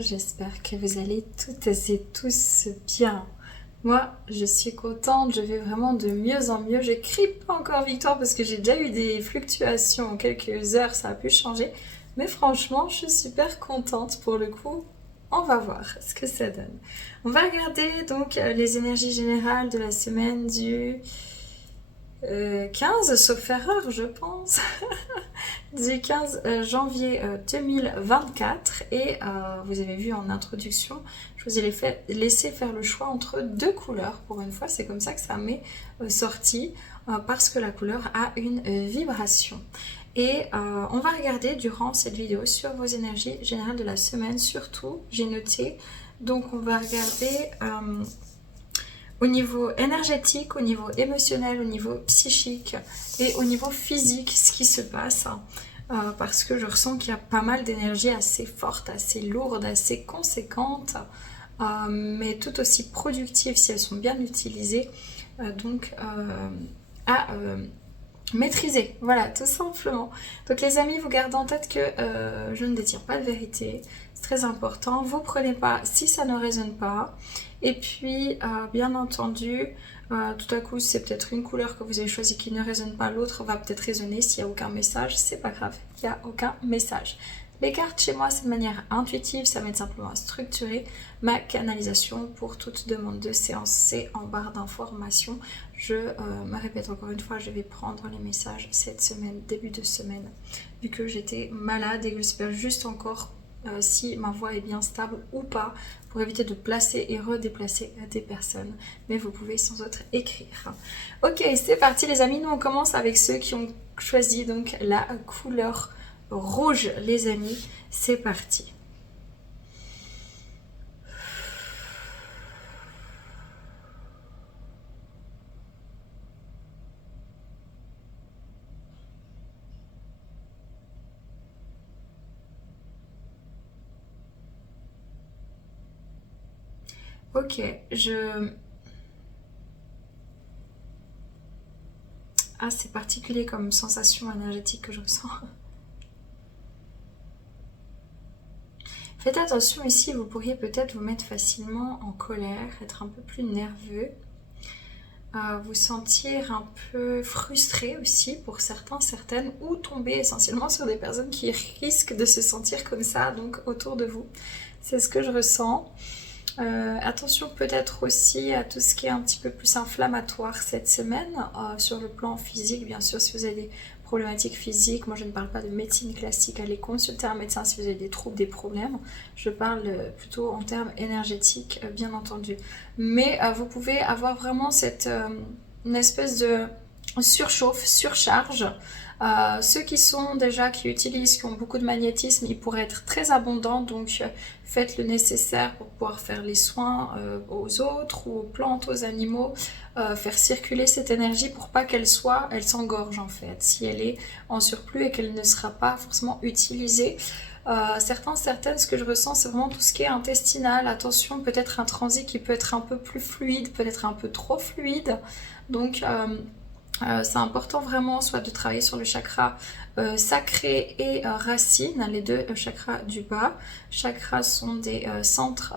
j'espère que vous allez toutes et tous bien. Moi, je suis contente, je vais vraiment de mieux en mieux. Je crie pas encore victoire parce que j'ai déjà eu des fluctuations en quelques heures, ça a pu changer. Mais franchement, je suis super contente pour le coup. On va voir ce que ça donne. On va regarder donc les énergies générales de la semaine du 15, sauf erreur, je pense. Du 15 janvier 2024 et vous avez vu en introduction, je vous ai laissé faire le choix entre deux couleurs pour une fois, c'est comme ça que ça m'est sorti parce que la couleur a une vibration. Et on va regarder durant cette vidéo sur vos énergies générales de la semaine, surtout j'ai noté, donc on va regarder au niveau énergétique, au niveau émotionnel, au niveau psychique et au niveau physique ce qui se passe. Parce que je ressens qu'il y a pas mal d'énergie assez forte, assez lourde, assez conséquente, mais tout aussi productive si elles sont bien utilisées, donc à maîtriser, voilà, tout simplement. Donc les amis, vous gardez en tête que je ne détire pas de vérité, c'est très important, vous prenez pas si ça ne résonne pas, et puis bien entendu, tout à coup c'est peut-être une couleur que vous avez choisie qui ne résonne pas, l'autre va peut-être résonner, s'il n'y a aucun message, c'est pas grave, il n'y a aucun message. Les cartes chez moi c'est de manière intuitive, ça m'aide simplement à structurer ma canalisation. Pour toute demande de séance, c'est en barre d'information. Je me répète encore une fois, je vais prendre les messages cette semaine, début de semaine, vu que j'étais malade et que j'espère juste encore si ma voix est bien stable ou pas, pour éviter de placer et redéplacer des personnes. Mais vous pouvez sans autre écrire. Ok, c'est parti les amis, nous on commence avec ceux qui ont choisi donc la couleur rouge les amis, c'est parti. Ok, Ah, c'est particulier comme sensation énergétique que je ressens. Faites attention ici, vous pourriez peut-être vous mettre facilement en colère, être un peu plus nerveux, vous sentir un peu frustré aussi pour certains, certaines, ou tomber essentiellement sur des personnes qui risquent de se sentir comme ça, donc autour de vous. C'est ce que je ressens. Attention peut-être aussi à tout ce qui est un petit peu plus inflammatoire cette semaine, sur le plan physique, bien sûr, si vous avez des problématiques physiques. Moi je ne parle pas de médecine classique, allez consulter un médecin si vous avez des troubles, des problèmes. Je parle plutôt en termes énergétiques, bien entendu. Mais vous pouvez avoir vraiment une espèce de surchauffe, surcharge. Ceux qui utilisent, qui ont beaucoup de magnétisme, ils pourraient être très abondants, donc faites le nécessaire pour pouvoir faire les soins aux autres ou aux plantes, aux animaux, faire circuler cette énergie pour pas elle s'engorge en fait, si elle est en surplus et qu'elle ne sera pas forcément utilisée. Certaines, ce que je ressens, c'est vraiment tout ce qui est intestinal. Attention, peut-être un transit qui peut être un peu plus fluide, peut-être un peu trop fluide. Donc, c'est important vraiment soit de travailler sur le chakra sacré et racine, les deux chakras du bas. Chakras sont des centres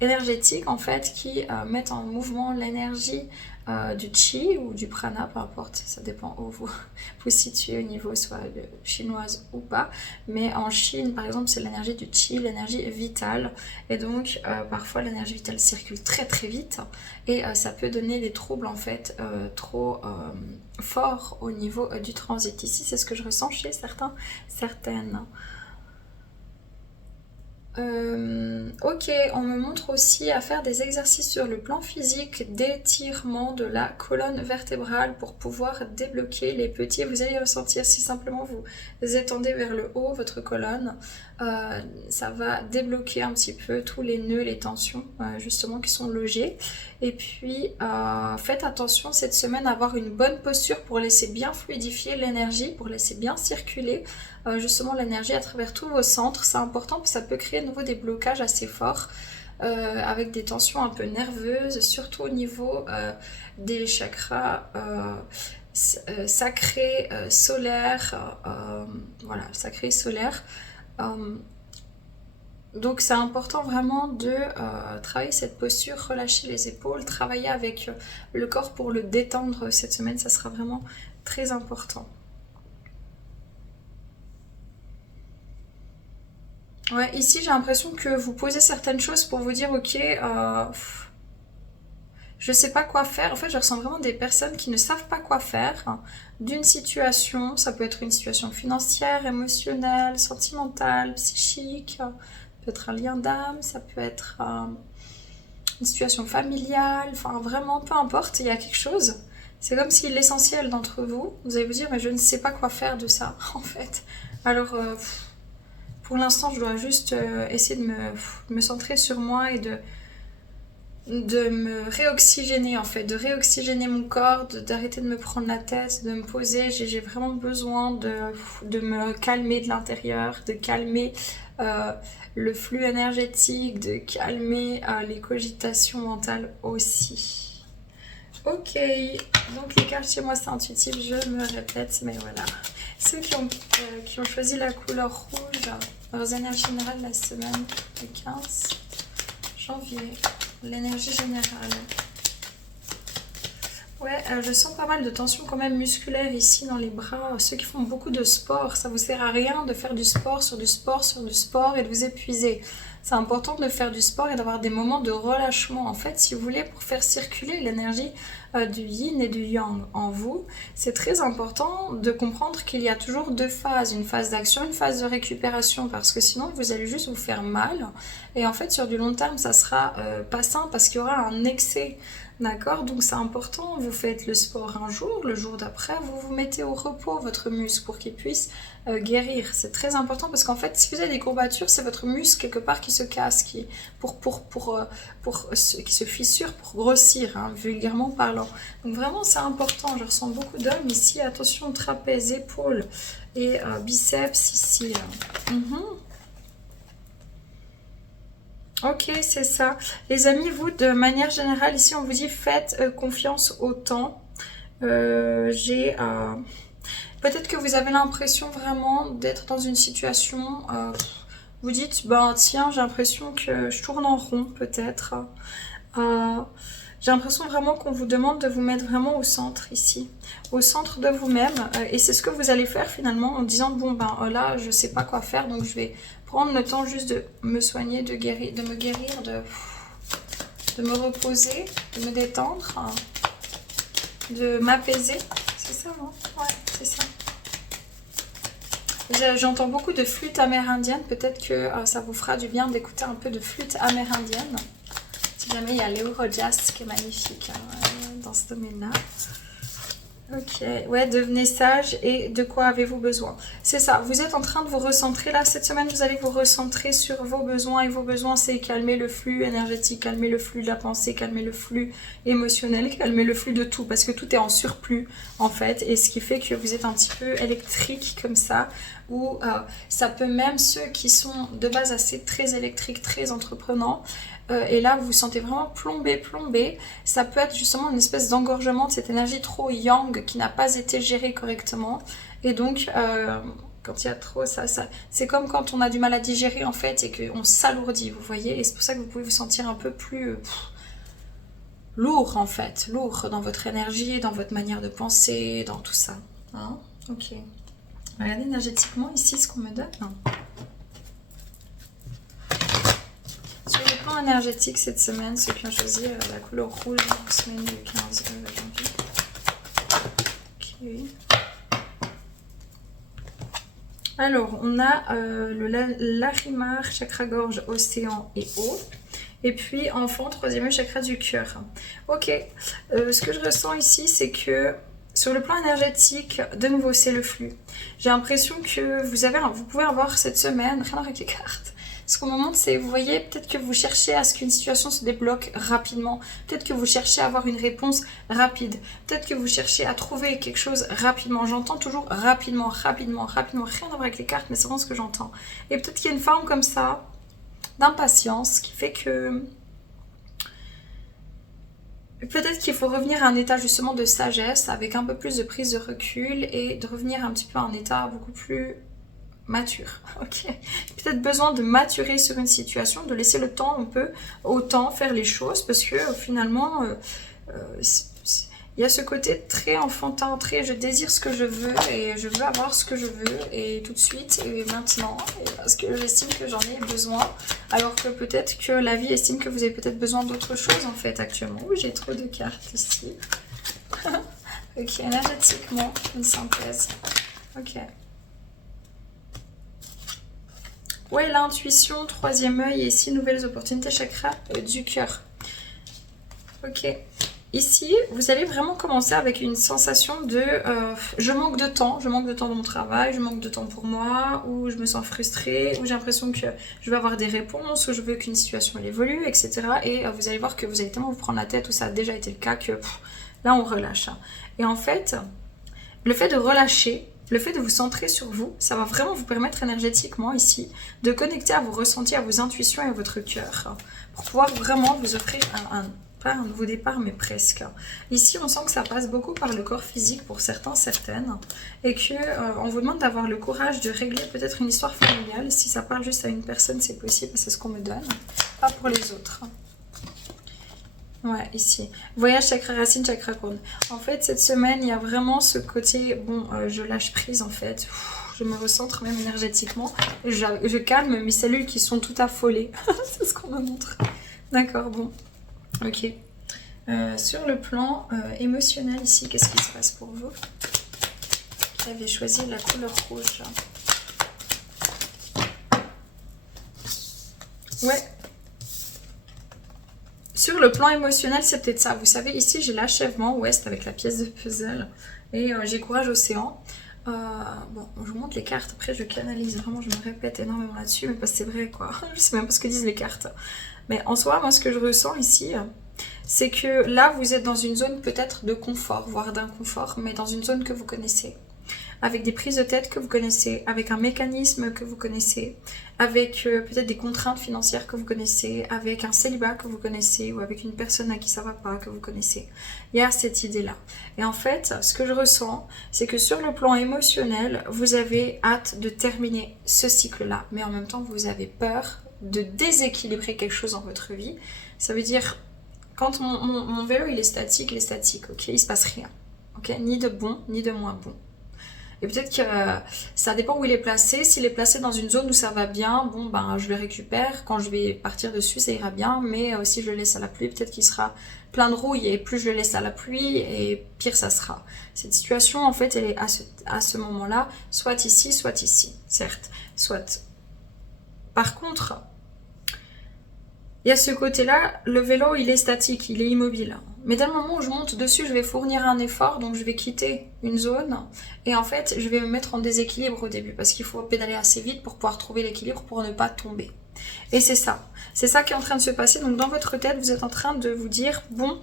énergétiques en fait qui mettent en mouvement l'énergie du chi ou du prana, peu importe, ça dépend où vous vous situez au niveau soit chinoise ou pas. Mais en Chine par exemple c'est l'énergie du chi, l'énergie vitale, et donc parfois l'énergie vitale circule très très vite et ça peut donner des troubles en fait trop forts au niveau du transit. Ici c'est ce que je ressens chez certains, certaines. Ok, on me montre aussi à faire des exercices sur le plan physique d'étirement de la colonne vertébrale pour pouvoir débloquer les petits. Vous allez ressentir si simplement vous étendez vers le haut votre colonne, ça va débloquer un petit peu tous les nœuds, les tensions justement qui sont logés. Et puis faites attention cette semaine à avoir une bonne posture pour laisser bien fluidifier l'énergie, pour laisser bien circuler justement l'énergie à travers tous vos centres. C'est important parce que ça peut créer à nouveau des blocages assez forts avec des tensions un peu nerveuses, surtout au niveau des chakras sacrés, solaires, voilà, sacrés, solaires. Donc c'est important vraiment de travailler cette posture, relâcher les épaules, travailler avec le corps pour le détendre cette semaine, ça sera vraiment très important. Ouais, ici j'ai l'impression que vous posez certaines choses pour vous dire ok, je sais pas quoi faire. En fait, je ressens vraiment des personnes qui ne savent pas quoi faire d'une situation. Ça peut être une situation financière, émotionnelle, sentimentale, psychique. Ça peut être un lien d'âme, ça peut être une situation familiale. Enfin, vraiment, peu importe, il y a quelque chose. C'est comme si l'essentiel d'entre vous, vous allez vous dire, mais je ne sais pas quoi faire de ça, en fait. Alors, pour l'instant, je dois juste essayer de me centrer sur moi et de me réoxygéner en fait, de réoxygéner mon corps, d'arrêter de me prendre la tête, de me poser. J'ai vraiment besoin de me calmer de l'intérieur, de calmer le flux énergétique, de calmer les cogitations mentales aussi. Ok, donc les cartes chez moi c'est intuitif, je me répète, mais voilà. Ceux qui ont choisi la couleur rouge, leurs énergies générales la semaine du 15 janvier. L'énergie générale. Ouais, je sens pas mal de tension quand même musculaire ici dans les bras. Ceux qui font beaucoup de sport, ça vous sert à rien de faire du sport sur du sport sur du sport et de vous épuiser. C'est important de faire du sport et d'avoir des moments de relâchement. En fait, si vous voulez, pour faire circuler l'énergie du yin et du yang en vous, c'est très important de comprendre qu'il y a toujours deux phases. Une phase d'action, une phase de récupération. Parce que sinon, vous allez juste vous faire mal. Et en fait, sur du long terme, ça sera pas sain parce qu'il y aura un excès. D'accord? Donc c'est important, vous faites le sport un jour, le jour d'après, vous vous mettez au repos votre muscle pour qu'il puisse guérir. C'est très important parce qu'en fait, si vous avez des courbatures, c'est votre muscle quelque part qui se casse, qui se fissure pour grossir, hein, vulgairement parlant. Donc vraiment, c'est important. Je ressens beaucoup d'hommes ici. Attention, trapèze, épaules et biceps ici. Ok, c'est ça. Les amis, vous, de manière générale, ici, on vous dit faites confiance au temps. Peut-être que vous avez l'impression vraiment d'être dans une situation... vous dites, ben tiens, j'ai l'impression que je tourne en rond, peut-être. J'ai l'impression vraiment qu'on vous demande de vous mettre vraiment au centre ici, au centre de vous-même. Et c'est ce que vous allez faire finalement en disant, bon ben là, je sais pas quoi faire, donc je vais prendre le temps juste de me soigner, de me guérir, de me reposer, de me détendre, de m'apaiser. C'est ça, non? Ouais, c'est ça. J'entends beaucoup de flûte amérindienne. Peut-être que ça vous fera du bien d'écouter un peu de flûte amérindienne. Si jamais il y a Léo Rojas qui est magnifique dans ce domaine-là. Ok, ouais, devenez sage et de quoi avez-vous besoin? C'est ça, vous êtes en train de vous recentrer là. Cette semaine, vous allez vous recentrer sur vos besoins et vos besoins, c'est calmer le flux énergétique, calmer le flux de la pensée, calmer le flux émotionnel, calmer le flux de tout parce que tout est en surplus en fait et ce qui fait que vous êtes un petit peu électrique comme ça ou ça peut même ceux qui sont de base assez très électriques, très entreprenants. Et là vous vous sentez vraiment plombé, ça peut être justement une espèce d'engorgement de cette énergie trop yang qui n'a pas été gérée correctement et donc quand il y a trop ça c'est comme quand on a du mal à digérer en fait et qu'on s'alourdit, vous voyez, et c'est pour ça que vous pouvez vous sentir un peu plus lourd en fait, lourd dans votre énergie, dans votre manière de penser, dans tout ça, hein. Ok, regardez énergétiquement ici ce qu'on me donne. Sur le plan énergétique cette semaine, ceux qui ont choisi la couleur rouge, semaine du 15 janvier. Ok. Alors, on a le Larimar, chakra gorge, océan et eau. Et puis, enfant, troisième chakra du cœur. Ok. Ce que je ressens ici, c'est que sur le plan énergétique, de nouveau, c'est le flux. J'ai l'impression que vous pouvez avoir cette semaine, rien avec les cartes. Ce qu'on me montre, c'est, vous voyez, peut-être que vous cherchez à ce qu'une situation se débloque rapidement. Peut-être que vous cherchez à avoir une réponse rapide. Peut-être que vous cherchez à trouver quelque chose rapidement. J'entends toujours rapidement. Rien à voir avec les cartes, mais c'est vraiment ce que j'entends. Et peut-être qu'il y a une forme comme ça d'impatience qui fait que... Peut-être qu'il faut revenir à un état justement de sagesse avec un peu plus de prise de recul et de revenir un petit peu à un état beaucoup plus mature, ok. Peut-être besoin de maturer sur une situation, de laisser le temps un peu au temps faire les choses, parce que finalement, il y a ce côté très enfantin, très je désire ce que je veux et je veux avoir ce que je veux et tout de suite et maintenant, et parce que j'estime que j'en ai besoin, alors que peut-être que la vie estime que vous avez peut-être besoin d'autre chose en fait actuellement. Oui, j'ai trop de cartes ici. Ok, énergétiquement, une synthèse. Ok. Ouais, l'intuition, troisième œil et 6 nouvelles opportunités, chakra du cœur. Ok. Ici, vous allez vraiment commencer avec une sensation de je manque de temps dans mon travail, je manque de temps pour moi, ou je me sens frustrée, ou j'ai l'impression que je vais avoir des réponses, ou je veux qu'une situation elle évolue, etc. Et vous allez voir que vous allez tellement vous prendre la tête, ou ça a déjà été le cas, que là on relâche. Et en fait, le fait de relâcher, le fait de vous centrer sur vous, ça va vraiment vous permettre énergétiquement ici de connecter à vos ressentis, à vos intuitions et à votre cœur pour pouvoir vraiment vous offrir pas un nouveau départ, mais presque. Ici, on sent que ça passe beaucoup par le corps physique pour certains, certaines, et que on vous demande d'avoir le courage de régler peut-être une histoire familiale. Si ça parle juste à une personne, c'est possible, c'est ce qu'on me donne, pas pour les autres. Ouais, ici. Voyage, chakra racine, chakra couronne. En fait, cette semaine, il y a vraiment ce côté, bon, je lâche prise en fait. Je me recentre même énergétiquement. Je calme mes cellules qui sont tout affolées. C'est ce qu'on me montre. D'accord, bon. Ok. Sur le plan émotionnel ici, qu'est-ce qui se passe pour vous? Qui avez choisi la couleur rouge. Ouais. Sur le plan émotionnel, c'est peut-être ça. Vous savez, ici, j'ai l'achèvement ouest avec la pièce de puzzle. Et j'ai courage océan. Bon, je vous montre les cartes. Après, je canalise. Vraiment, je me répète énormément là-dessus. Mais parce que c'est vrai, quoi. Je sais même pas ce que disent les cartes. Mais en soi, moi, ce que je ressens ici, c'est que là, vous êtes dans une zone peut-être de confort, voire d'inconfort, mais dans une zone que vous connaissez. Avec des prises de tête que vous connaissez, avec un mécanisme que vous connaissez, avec peut-être des contraintes financières que vous connaissez, avec un célibat que vous connaissez, ou avec une personne à qui ça va pas, que vous connaissez. Il y a cette idée-là. Et en fait, ce que je ressens, c'est que sur le plan émotionnel, vous avez hâte de terminer ce cycle-là, mais en même temps, vous avez peur de déséquilibrer quelque chose dans votre vie. Ça veut dire, quand mon vélo il est statique, ok, il se passe rien. Ok, ni de bon, ni de moins bon. Et peut-être que ça dépend où il est placé. S'il est placé dans une zone où ça va bien, bon ben je le récupère. Quand je vais partir dessus, ça ira bien. Mais si je le laisse à la pluie, peut-être qu'il sera plein de rouille. Et plus je le laisse à la pluie, et pire ça sera. Cette situation, en fait, elle est à ce moment-là, soit ici, certes. Soit. Par contre, il y a ce côté-là, le vélo, il est statique, il est immobile. Mais dès le moment où je monte dessus, je vais fournir un effort, donc je vais quitter une zone. Et en fait, je vais me mettre en déséquilibre au début, parce qu'il faut pédaler assez vite pour pouvoir trouver l'équilibre, pour ne pas tomber. Et c'est ça qui est en train de se passer. Donc dans votre tête, vous êtes en train de vous dire, bon,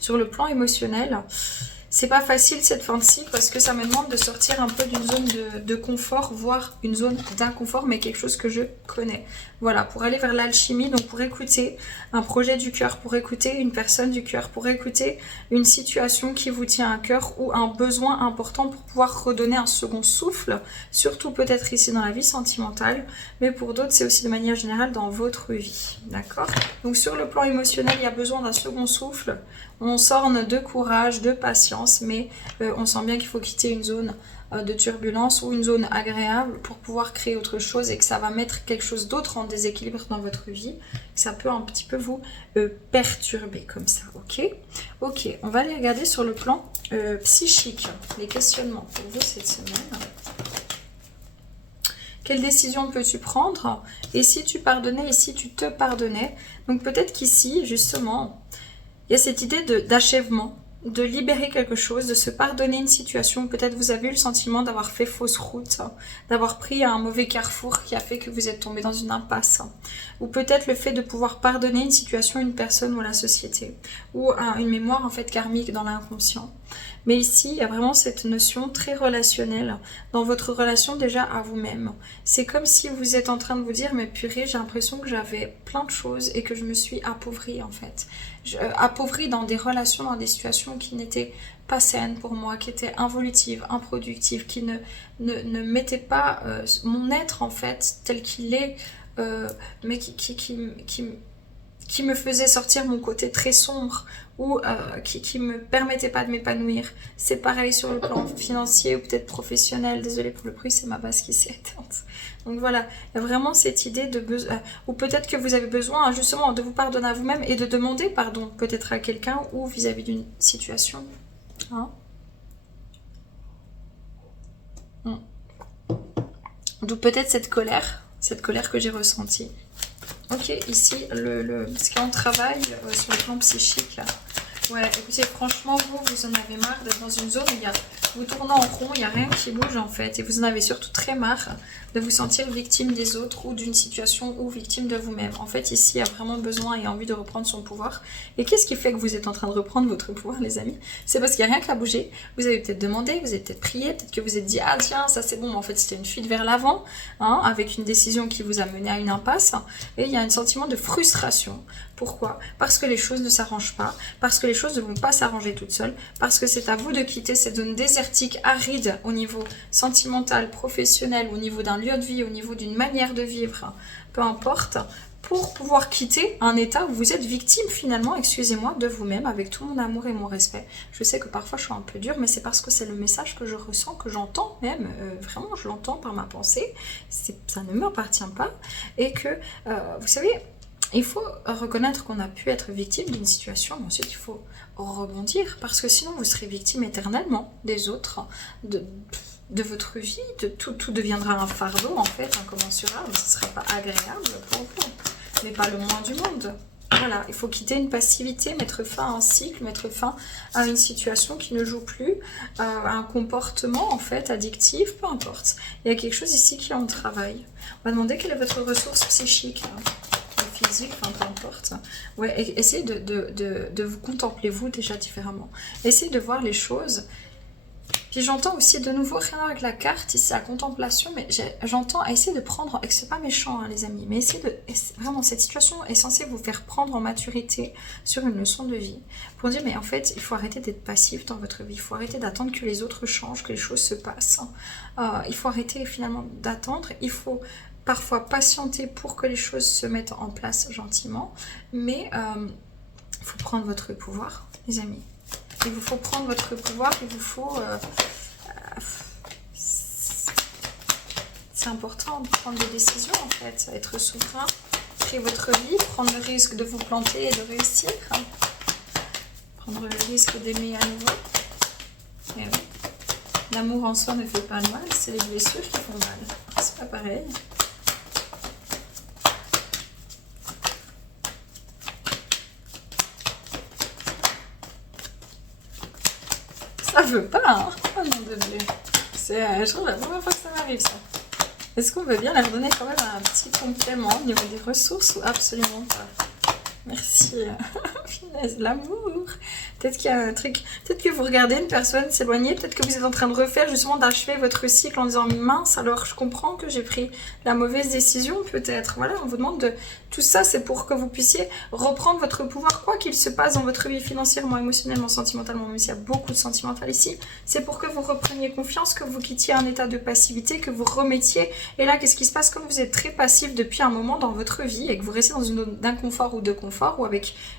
sur le plan émotionnel, c'est pas facile cette fin de cycle parce que ça me demande de sortir un peu d'une zone de confort, voire une zone d'inconfort, mais quelque chose que je connais. Voilà, pour aller vers l'alchimie, donc pour écouter un projet du cœur, pour écouter une personne du cœur, pour écouter une situation qui vous tient à cœur ou un besoin important pour pouvoir redonner un second souffle, surtout peut-être ici dans la vie sentimentale, mais pour d'autres c'est aussi de manière générale dans votre vie, d'accord? Donc sur le plan émotionnel, il y a besoin d'un second souffle. On s'orne de courage, de patience, mais on sent bien qu'il faut quitter une zone de turbulence ou une zone agréable pour pouvoir créer autre chose et que ça va mettre quelque chose d'autre en déséquilibre dans votre vie. Ça peut un petit peu vous perturber comme ça, ok? Ok, on va aller regarder sur le plan psychique, les questionnements pour vous cette semaine. Quelle décision peux-tu prendre? Et si tu pardonnais et si tu te pardonnais? Donc peut-être qu'ici, justement, il y a cette idée d'achèvement, de libérer quelque chose, de se pardonner une situation. Peut-être vous avez eu le sentiment d'avoir fait fausse route, d'avoir pris un mauvais carrefour qui a fait que vous êtes tombé dans une impasse. Ou peut-être le fait de pouvoir pardonner une situation, une personne ou la société. Ou une mémoire en fait karmique dans l'inconscient. Mais ici, il y a vraiment cette notion très relationnelle dans votre relation déjà à vous-même. C'est comme si vous êtes en train de vous dire, mais purée, j'ai l'impression que j'avais plein de choses et que je me suis appauvrie en fait. appauvrie dans des relations, dans des situations qui n'étaient pas saines pour moi, qui étaient involutives, improductives, qui ne mettaient pas mon être en fait tel qu'il est, mais qui me faisait sortir mon côté très sombre ou qui me permettait pas de m'épanouir. C'est pareil sur le plan financier ou peut-être professionnel. Désolée pour le bruit, c'est ma basse qui s'est éteinte. Donc voilà, il y a vraiment cette idée de besoin, ou peut-être que vous avez besoin justement de vous pardonner à vous-même et de demander pardon peut-être à quelqu'un ou vis-à-vis d'une situation. Hein? D'où peut-être cette colère que j'ai ressentie. Ok, ici, ce qu'on travaille sur le plan psychique, là. Ouais, écoutez, franchement, vous en avez marre d'être dans une zone où vous tournez en rond, il n'y a rien qui bouge en fait. Et vous en avez surtout très marre de vous sentir victime des autres ou d'une situation ou victime de vous-même. En fait, ici, il y a vraiment besoin et envie de reprendre son pouvoir. Et qu'est-ce qui fait que vous êtes en train de reprendre votre pouvoir, les amis? C'est parce qu'il n'y a rien qu'à bouger. Vous avez peut-être demandé, vous avez peut-être prié, peut-être que vous êtes dit, ah tiens, ça c'est bon. Mais en fait, c'était une fuite vers l'avant, hein, avec une décision qui vous a mené à une impasse. Et il y a un sentiment de frustration. Pourquoi? Parce que les choses ne s'arrangent pas, parce que les choses ne vont pas s'arranger toutes seules, parce que c'est à vous de quitter cette zone désertique, aride au niveau sentimental, professionnel, au niveau d'un lieu de vie, au niveau d'une manière de vivre, peu importe, pour pouvoir quitter un état où vous êtes victime finalement, excusez-moi, de vous-même, avec tout mon amour et mon respect. Je sais que parfois je suis un peu dure, mais c'est parce que c'est le message que je ressens, que j'entends même, vraiment je l'entends par ma pensée, ça ne m'appartient pas, et que, vous savez, il faut reconnaître qu'on a pu être victime d'une situation, mais ensuite il faut rebondir, parce que sinon vous serez victime éternellement des autres, de votre vie, tout deviendra un fardeau en fait, incommensurable, ce ne serait pas agréable pour vous, mais pas le moins du monde. Voilà, il faut quitter une passivité, mettre fin à un cycle, mettre fin à une situation qui ne joue plus, à un comportement en fait addictif, peu importe. Il y a quelque chose ici qui est en travail. On va demander quelle est votre ressource psychique, physique, enfin peu importe. Ouais, essayez de vous contempler vous déjà différemment. Essayez de voir les choses. Puis j'entends aussi de nouveau, rien avec la carte, ici la contemplation, mais j'entends essayer de prendre, et c'est pas méchant hein, les amis, mais vraiment cette situation est censée vous faire prendre en maturité sur une leçon de vie, pour dire mais en fait il faut arrêter d'être passif dans votre vie, il faut arrêter d'attendre que les autres changent, que les choses se passent, il faut arrêter finalement d'attendre, il faut parfois patienter pour que les choses se mettent en place gentiment, mais il faut prendre votre pouvoir les amis. Il vous faut prendre votre pouvoir, il vous faut... c'est important de prendre des décisions en fait, être souverain, créer votre vie, prendre le risque de vous planter et de réussir, prendre le risque d'aimer à nouveau. Et oui. L'amour en soi ne fait pas de mal, c'est les blessures qui font mal. C'est pas pareil. Ça veut pas, hein? Oh non, désolé. Je trouve la première fois que ça m'arrive, ça. Est-ce qu'on veut bien leur donner quand même un petit complément au niveau des ressources ou absolument pas? Merci. Finesse, l'amour. Peut-être qu'il y a un truc. Peut-être que vous regardez une personne s'éloigner. Peut-être que vous êtes en train de refaire justement d'achever votre cycle en disant mince, alors je comprends que j'ai pris la mauvaise décision. Peut-être. Voilà, on vous demande de. Tout ça, c'est pour que vous puissiez reprendre votre pouvoir, quoi qu'il se passe dans votre vie financièrement, émotionnellement, sentimentalement, même s'il y a beaucoup de sentimental ici. C'est pour que vous repreniez confiance, que vous quittiez un état de passivité, que vous remettiez. Et là, qu'est-ce qui se passe comme vous êtes très passif depuis un moment dans votre vie et que vous restez dans une zone d'inconfort ou de confort ou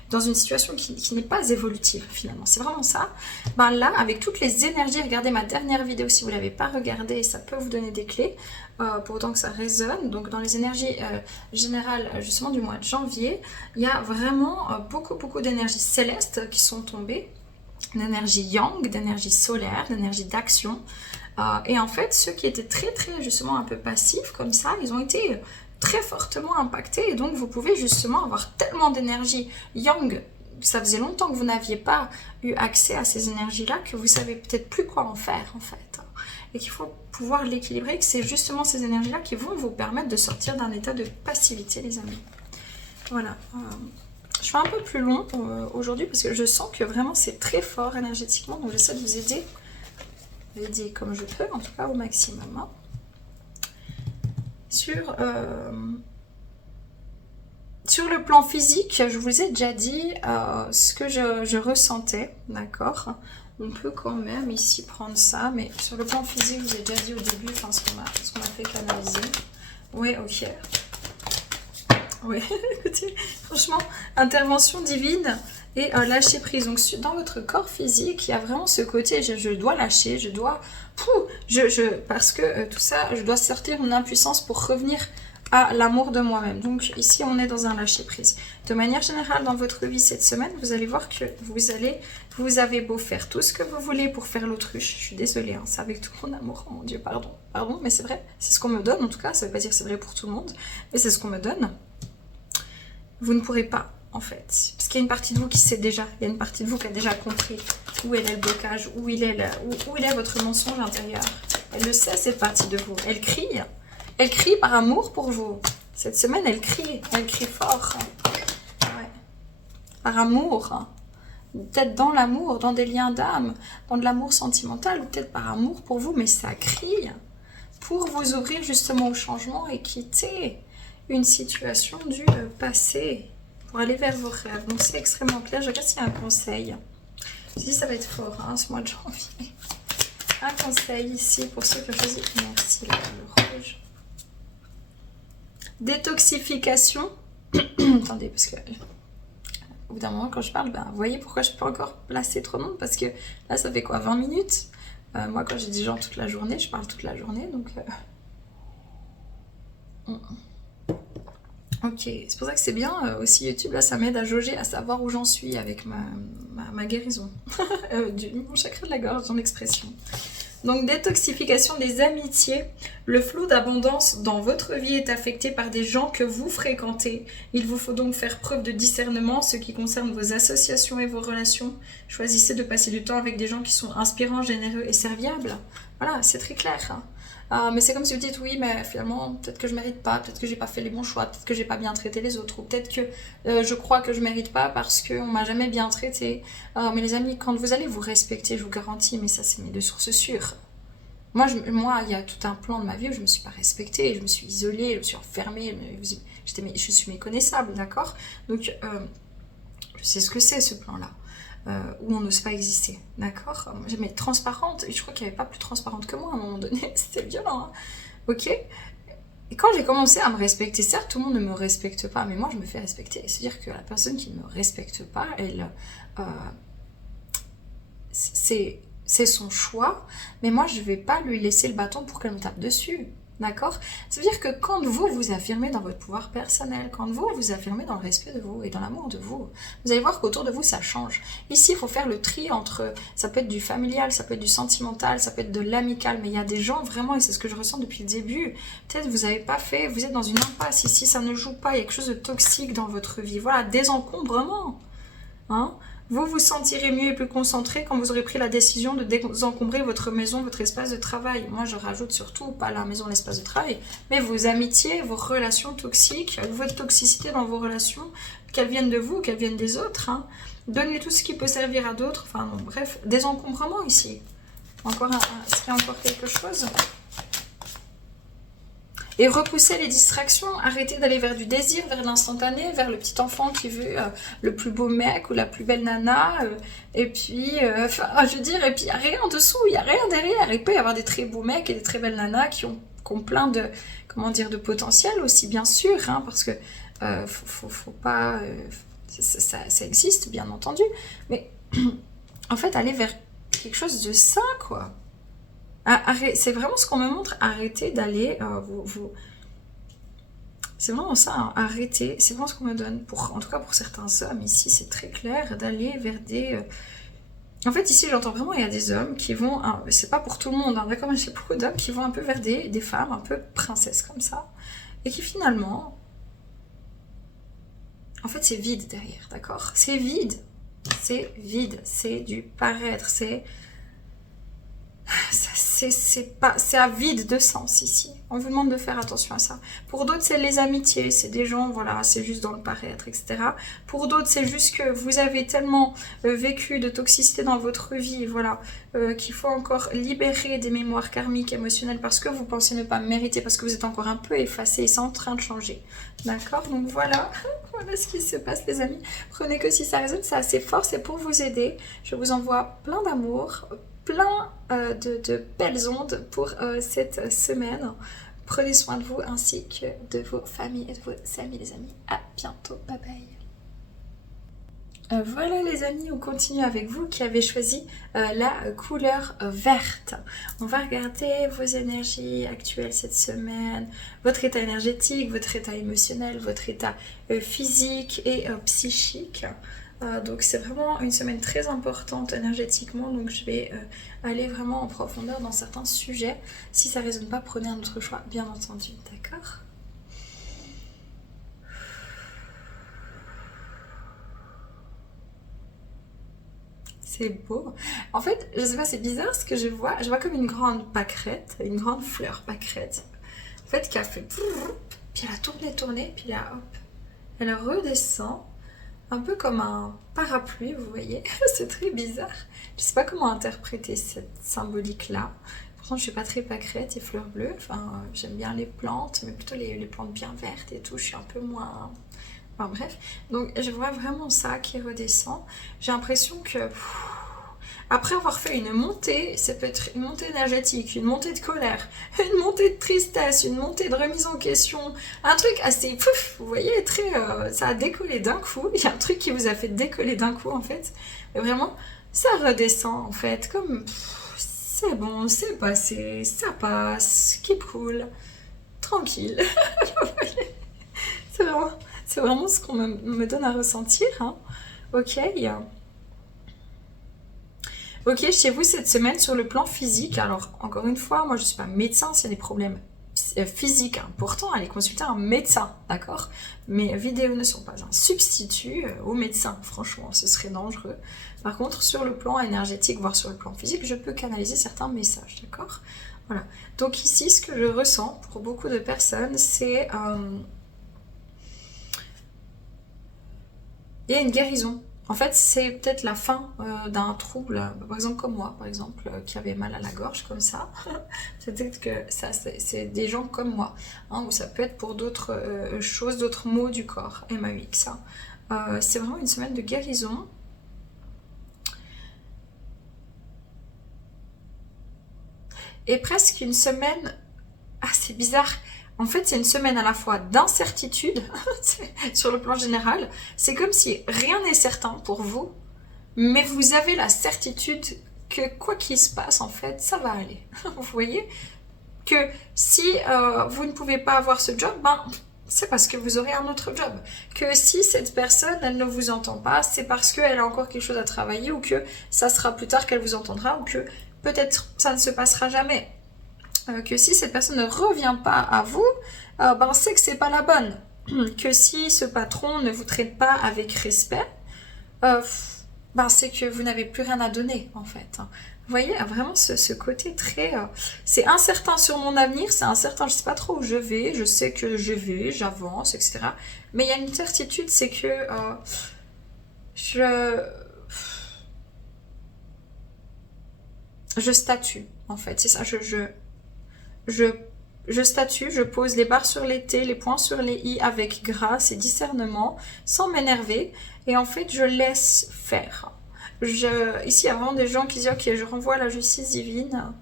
dans une situation qui n'est pas évolutive finalement. C'est vraiment ça. Ben là, avec toutes les énergies, regardez ma dernière vidéo si vous ne l'avez pas regardée, ça peut vous donner des clés. Pour autant que ça résonne. Donc dans les énergies générales justement du mois de janvier, il y a vraiment beaucoup d'énergies célestes qui sont tombées, d'énergie yang, d'énergie solaire, d'énergie d'action. Et en fait, ceux qui étaient très justement un peu passifs comme ça, ils ont été très fortement impactés et donc vous pouvez justement avoir tellement d'énergie yang. Ça faisait longtemps que vous n'aviez pas eu accès à ces énergies-là que vous savez peut-être plus quoi en faire en fait. Et qu'il faut pouvoir l'équilibrer, que c'est justement ces énergies-là qui vont vous permettre de sortir d'un état de passivité, les amis. Voilà. Je fais un peu plus long aujourd'hui parce que je sens que vraiment c'est très fort énergétiquement, donc j'essaie de vous aider comme je peux, en tout cas au maximum. Sur Sur le plan physique, je vous ai déjà dit ce que je ressentais, d'accord? On peut quand même ici prendre ça, mais sur le plan physique, je vous ai déjà dit au début, enfin ce qu'on a fait canaliser. Oui, ok. Oui, écoutez, franchement, intervention divine et lâcher prise. Donc dans votre corps physique, il y a vraiment ce côté, je dois lâcher, je dois... parce que tout ça, je dois sortir mon impuissance pour revenir à l'amour de moi-même. Donc ici, on est dans un lâcher-prise. De manière générale, dans votre vie cette semaine, vous allez voir que vous avez beau faire tout ce que vous voulez pour faire l'autruche. Je suis désolée, hein, c'est avec tout mon amour. Oh mon Dieu, pardon, mais c'est vrai. C'est ce qu'on me donne, en tout cas. Ça ne veut pas dire que c'est vrai pour tout le monde, mais c'est ce qu'on me donne. Vous ne pourrez pas, en fait. Parce qu'il y a une partie de vous qui sait déjà. Il y a une partie de vous qui a déjà compris où est le blocage, où il est votre mensonge intérieur. Elle le sait, cette partie de vous. Elle crie. Elle crie par amour pour vous. Cette semaine, elle crie fort. Ouais. Par amour. Peut-être dans l'amour, dans des liens d'âme, dans de l'amour sentimental, ou peut-être par amour pour vous, mais ça crie pour vous ouvrir justement au changement et quitter une situation du passé pour aller vers vos rêves. Donc c'est extrêmement clair. Je regarde s'il y a un conseil. Je dis ça va être fort, hein, ce mois de janvier. Un conseil ici pour ceux qui ont choisi. Merci, la couleur rouge. Détoxification. Attendez, parce que au bout d'un moment, quand je parle, ben, vous voyez pourquoi je peux encore placer trop de monde, parce que là, ça fait quoi, 20 minutes moi, quand j'ai des gens toute la journée, je parle toute la journée, donc... Ok, c'est pour ça que c'est bien, aussi YouTube, là, ça m'aide à jauger, à savoir où j'en suis avec ma guérison. Mon chakra de la gorge, en expression. Donc, détoxification des amitiés. Le flot d'abondance dans votre vie est affecté par des gens que vous fréquentez. Il vous faut donc faire preuve de discernement en ce qui concerne vos associations et vos relations. Choisissez de passer du temps avec des gens qui sont inspirants, généreux et serviables. Voilà, c'est très clair. Hein. Mais c'est comme si vous dites oui, mais finalement, peut-être que je mérite pas, peut-être que j'ai pas fait les bons choix, peut-être que j'ai pas bien traité les autres, ou peut-être que je crois que je mérite pas parce qu'on m'a jamais bien traité. Mais les amis, quand vous allez vous respecter, je vous garantis, mais ça c'est mes deux sources sûres. Moi, il y a tout un plan de ma vie où je me suis pas respectée, je me suis isolée, je me suis enfermée, je suis méconnaissable, d'accord? Donc, je sais ce que c'est ce plan-là. Où on n'ose pas exister, d'accord? Mais transparente, je crois qu'il n'y avait pas plus transparente que moi à un moment donné, c'était violent, hein. Ok? Et quand j'ai commencé à me respecter, certes, tout le monde ne me respecte pas, mais moi je me fais respecter. C'est-à-dire que la personne qui ne me respecte pas, elle, c'est son choix, mais moi je ne vais pas lui laisser le bâton pour qu'elle me tape dessus. D'accord? Ça veut dire que quand vous vous affirmez dans votre pouvoir personnel, quand vous vous affirmez dans le respect de vous et dans l'amour de vous, vous allez voir qu'autour de vous, ça change. Ici, il faut faire le tri entre, ça peut être du familial, ça peut être du sentimental, ça peut être de l'amical, mais il y a des gens vraiment, et c'est ce que je ressens depuis le début, peut-être vous n'avez pas fait, vous êtes dans une impasse ici, ça ne joue pas, il y a quelque chose de toxique dans votre vie. Voilà, désencombrement. Hein? Vous vous sentirez mieux et plus concentré quand vous aurez pris la décision de désencombrer votre maison, votre espace de travail. Moi, je rajoute surtout, pas la maison, l'espace de travail, mais vos amitiés, vos relations toxiques, votre toxicité dans vos relations, qu'elles viennent de vous, qu'elles viennent des autres. Hein. Donnez tout ce qui peut servir à d'autres. Enfin, bon, bref, désencombrement ici. Est-ce qu'il y a encore quelque chose ? Et repousser les distractions, arrêter d'aller vers du désir, vers l'instantané, vers le petit enfant qui veut le plus beau mec ou la plus belle nana. Et puis, je veux dire, et puis il n'y a rien en dessous, il n'y a rien derrière. Il peut y avoir des très beaux mecs et des très belles nanas qui ont plein de, de potentiel aussi, bien sûr, hein, parce que faut pas... ça existe, bien entendu. Mais en fait, aller vers quelque chose de sain, quoi. C'est vraiment ce qu'on me montre, arrêtez d'aller, c'est vraiment ça, hein, arrêtez, c'est vraiment ce qu'on me donne, en tout cas pour certains hommes, ici c'est très clair, d'aller vers des... En fait ici j'entends vraiment, il y a des hommes qui vont, c'est pas pour tout le monde, hein, d'accord, mais j'ai beaucoup d'hommes qui vont un peu vers des femmes un peu princesses comme ça, et qui finalement, en fait c'est vide derrière, d'accord, c'est vide, c'est du paraître, c'est à vide de sens ici. On vous demande de faire attention à ça. Pour d'autres, c'est les amitiés. C'est des gens, voilà, c'est juste dans le paraître, etc. Pour d'autres, c'est juste que vous avez tellement vécu de toxicité dans votre vie, voilà, qu'il faut encore libérer des mémoires karmiques, émotionnelles, parce que vous pensez ne pas mériter, parce que vous êtes encore un peu effacé et c'est en train de changer. D'accord? Donc voilà. Voilà ce qui se passe les amis. Prenez que si ça résonne, c'est assez fort, c'est pour vous aider. Je vous envoie plein d'amour, plein de belles ondes pour cette semaine. Prenez soin de vous ainsi que de vos familles et de vos amis les amis. À bientôt, bye bye. Voilà les amis, on continue avec vous qui avez choisi la couleur verte. On va regarder vos énergies actuelles cette semaine, votre état énergétique, votre état émotionnel, votre état physique et psychique. Donc c'est vraiment une semaine très importante énergétiquement, donc je vais aller vraiment en profondeur dans certains sujets. Si ça ne résonne pas, prenez un autre choix, bien entendu, d'accord ? C'est beau. En fait, je sais pas, c'est bizarre ce que je vois. Je vois comme une grande pâquerette, une grande fleur pâquerette. En fait, qui a fait... Puis elle a tourné, puis là, hop. Elle redescend. Un peu comme un parapluie, vous voyez. C'est très bizarre. Je sais pas comment interpréter cette symbolique-là. Pourtant, je suis pas très pâquerette et fleurs bleues. Enfin, j'aime bien les plantes, mais plutôt les plantes bien vertes et tout. Je suis un peu moins... Enfin bref, donc je vois vraiment ça qui redescend. J'ai l'impression que après avoir fait une montée, ça peut être une montée énergétique, une montée de colère, une montée de tristesse, une montée de remise en question, un truc assez vous voyez, très, ça a décollé d'un coup. Il y a un truc qui vous a fait décoller d'un coup en fait. Et vraiment, ça redescend en fait, comme c'est bon, c'est passé, ça passe, keep cool, tranquille. Vous voyez, c'est vraiment ce qu'on me donne à ressentir. Hein. Ok. Ok, chez vous cette semaine sur le plan physique, alors encore une fois, moi je ne suis pas médecin, s'il y a des problèmes physiques importants, allez consulter un médecin, d'accord ? Mes vidéos ne sont pas un substitut au médecin, franchement, ce serait dangereux. Par contre, sur le plan énergétique, voire sur le plan physique, je peux canaliser certains messages, d'accord ? Voilà. Donc ici, ce que je ressens pour beaucoup de personnes, c'est... il y a une guérison. En fait, c'est peut-être la fin d'un trouble, par exemple comme moi, par exemple, qui avait mal à la gorge comme ça. Peut-être que ça, c'est des gens comme moi, hein, ou ça peut être pour d'autres choses, d'autres maux du corps, MAX. C'est vraiment une semaine de guérison. Et presque une semaine, c'est bizarre. En fait, c'est une semaine à la fois d'incertitude sur le plan général. C'est comme si rien n'est certain pour vous, mais vous avez la certitude que quoi qu'il se passe, en fait, ça va aller. Vous voyez ? Que si vous ne pouvez pas avoir ce job, c'est parce que vous aurez un autre job. Que si cette personne, elle ne vous entend pas, c'est parce qu'elle a encore quelque chose à travailler ou que ça sera plus tard qu'elle vous entendra ou que peut-être ça ne se passera jamais. Que si cette personne ne revient pas à vous, c'est que c'est pas la bonne. Que si ce patron ne vous traite pas avec respect, c'est que vous n'avez plus rien à donner en fait. Vous voyez, vraiment ce côté très... c'est incertain sur mon avenir, c'est incertain, je sais pas trop où je vais, je sais que je vais, j'avance, etc. Mais il y a une certitude, c'est que je statue en fait, c'est ça, je statue, je pose les barres sur les T, les points sur les I avec grâce et discernement, sans m'énerver. Et en fait, je laisse faire. Ici, il y a vraiment des gens qui disent « Ok, je renvoie à la justice divine.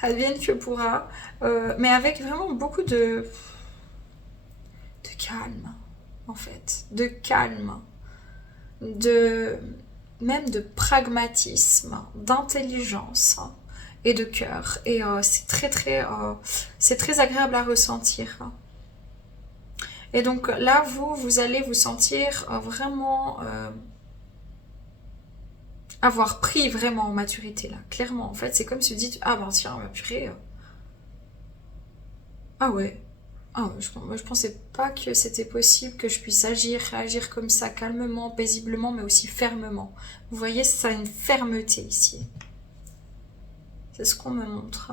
Advienne que pourra. » Mais avec vraiment beaucoup de calme, en fait. De calme. Même de pragmatisme, d'intelligence et de cœur. Et c'est très agréable à ressentir. Et donc là, vous allez vous sentir vraiment avoir pris vraiment en maturité là. Clairement, en fait, c'est comme si vous dites tiens, purée. Ah ouais. Je pensais pas que c'était possible que je puisse réagir comme ça, calmement, paisiblement, mais aussi fermement. Vous voyez, ça a une fermeté ici. C'est ce qu'on me montre.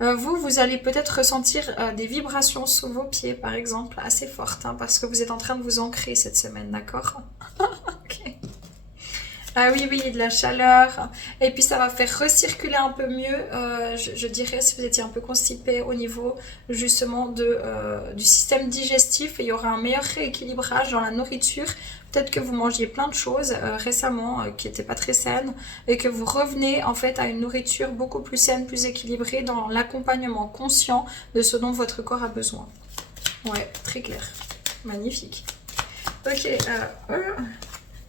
Vous allez peut-être ressentir des vibrations sous vos pieds, par exemple, assez fortes, parce que vous êtes en train de vous ancrer cette semaine, d'accord ? Ok. Ah oui, oui, de la chaleur. Et puis ça va faire recirculer un peu mieux, je dirais, si vous étiez un peu constipé au niveau justement du système digestif. Et il y aura un meilleur rééquilibrage dans la nourriture. Peut-être que vous mangiez plein de choses récemment qui n'étaient pas très saines et que vous revenez en fait à une nourriture beaucoup plus saine, plus équilibrée dans l'accompagnement conscient de ce dont votre corps a besoin. Ouais, très clair. Magnifique. Ok,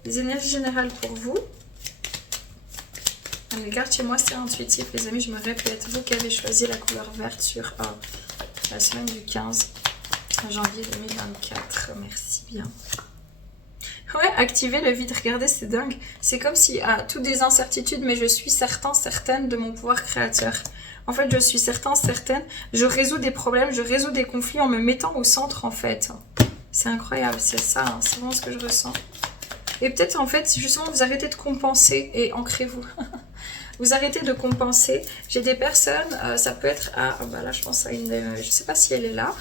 les énergies générales pour vous. Les cartes chez moi, c'est intuitif, les amis, je me répète. Vous qui avez choisi la couleur verte sur la semaine du 15 janvier 2024. Merci bien. Ouais, activer le vide, regardez, c'est dingue. C'est comme si, toutes des incertitudes, mais je suis certaine de mon pouvoir créateur. En fait, je suis certaine, je résous des problèmes, je résous des conflits en me mettant au centre, en fait. C'est incroyable, c'est ça, hein, c'est vraiment ce que je ressens. Et peut-être, en fait, justement, vous arrêtez de compenser et ancrez-vous. Vous arrêtez de compenser. J'ai des personnes, ça peut être là, je pense à une, je sais pas si elle est là,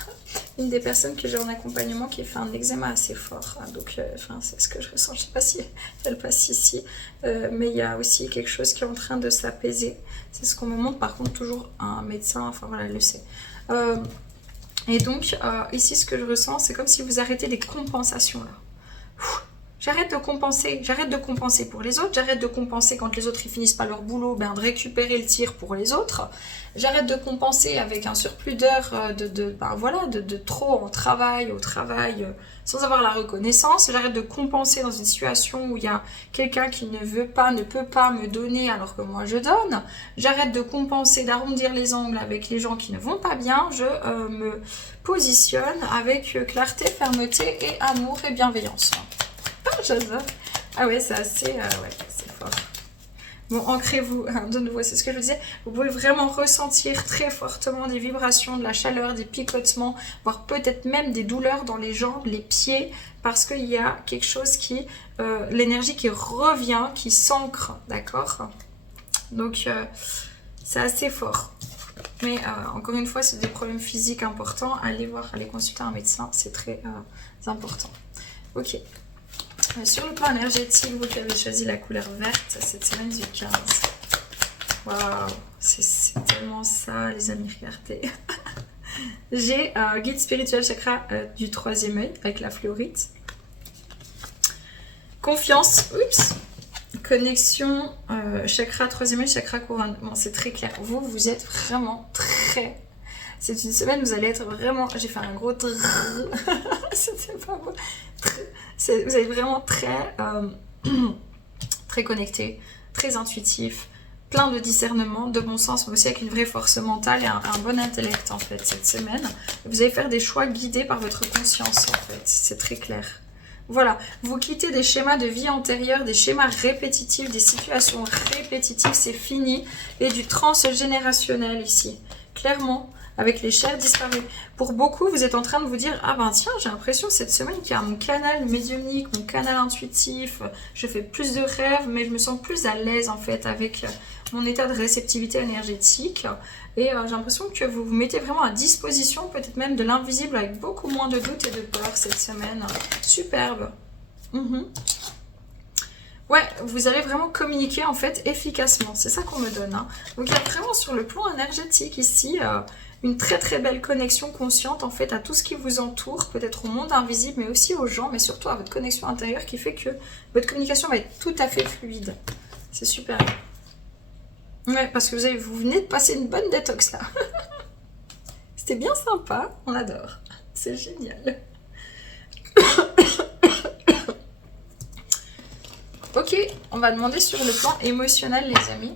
une des personnes que j'ai en accompagnement qui fait un eczéma assez fort. Donc, c'est ce que je ressens. Je sais pas si elle passe ici, mais il y a aussi quelque chose qui est en train de s'apaiser. C'est ce qu'on me montre. Par contre, toujours un médecin, enfin voilà, elle le sait. Et donc, ici, ce que je ressens, c'est comme si vous arrêtez les compensations là. J'arrête de compenser pour les autres, j'arrête de compenser quand les autres ils finissent pas leur boulot, de récupérer le tir pour les autres. J'arrête de compenser avec un surplus d'heures de trop au travail, sans avoir la reconnaissance. J'arrête de compenser dans une situation où il y a quelqu'un qui ne peut pas me donner alors que moi je donne. J'arrête de compenser, d'arrondir les angles avec les gens qui ne vont pas bien. Je me positionne avec clarté, fermeté et amour et bienveillance. J'adore. Ah ouais, c'est assez... c'est fort. Bon, ancrez-vous, de nouveau, c'est ce que je vous disais. Vous pouvez vraiment ressentir très fortement des vibrations, de la chaleur, des picotements, voire peut-être même des douleurs dans les jambes, les pieds, parce qu'il y a quelque chose qui... l'énergie qui revient, qui s'ancre, d'accord? Donc, c'est assez fort. Mais encore une fois, c'est des problèmes physiques importants. Allez consulter un médecin, c'est très important. Ok. Sur le plan énergétique, vous qui avez choisi la couleur verte cette semaine du 15. Waouh, c'est tellement ça, les amis, regardez. J'ai guide spirituel chakra du 3e œil avec la fluorite. Confiance, connexion, chakra 3e œil, chakra couronne. Bon, c'est très clair. Vous êtes vraiment très... C'est une semaine où vous allez être vraiment... J'ai fait un gros... C'était pas beau. Vous êtes vraiment très connecté, très intuitif, plein de discernement, de bon sens, mais aussi avec une vraie force mentale et un bon intellect en fait cette semaine. Vous allez faire des choix guidés par votre conscience en fait, c'est très clair. Voilà, vous quittez des schémas de vie antérieure, des schémas répétitifs, des situations répétitives, c'est fini. Et du transgénérationnel ici, clairement. Avec les chers disparus. Pour beaucoup, vous êtes en train de vous dire « Ah ben tiens, j'ai l'impression cette semaine qu'il y a mon canal médiumnique, mon canal intuitif, je fais plus de rêves, mais je me sens plus à l'aise en fait avec mon état de réceptivité énergétique. » Et j'ai l'impression que vous vous mettez vraiment à disposition, peut-être même de l'invisible, avec beaucoup moins de doutes et de peur cette semaine. Superbe. Ouais, vous allez vraiment communiquer en fait efficacement, c'est ça qu'on me donne. Donc il y a vraiment sur le plan énergétique ici... une très très belle connexion consciente en fait à tout ce qui vous entoure, peut-être au monde invisible mais aussi aux gens, mais surtout à votre connexion intérieure qui fait que votre communication va être tout à fait fluide. C'est super. Ouais, parce que vous venez de passer une bonne détox là. C'était bien sympa, on adore. C'est génial. Ok, on va demander sur le plan émotionnel les amis,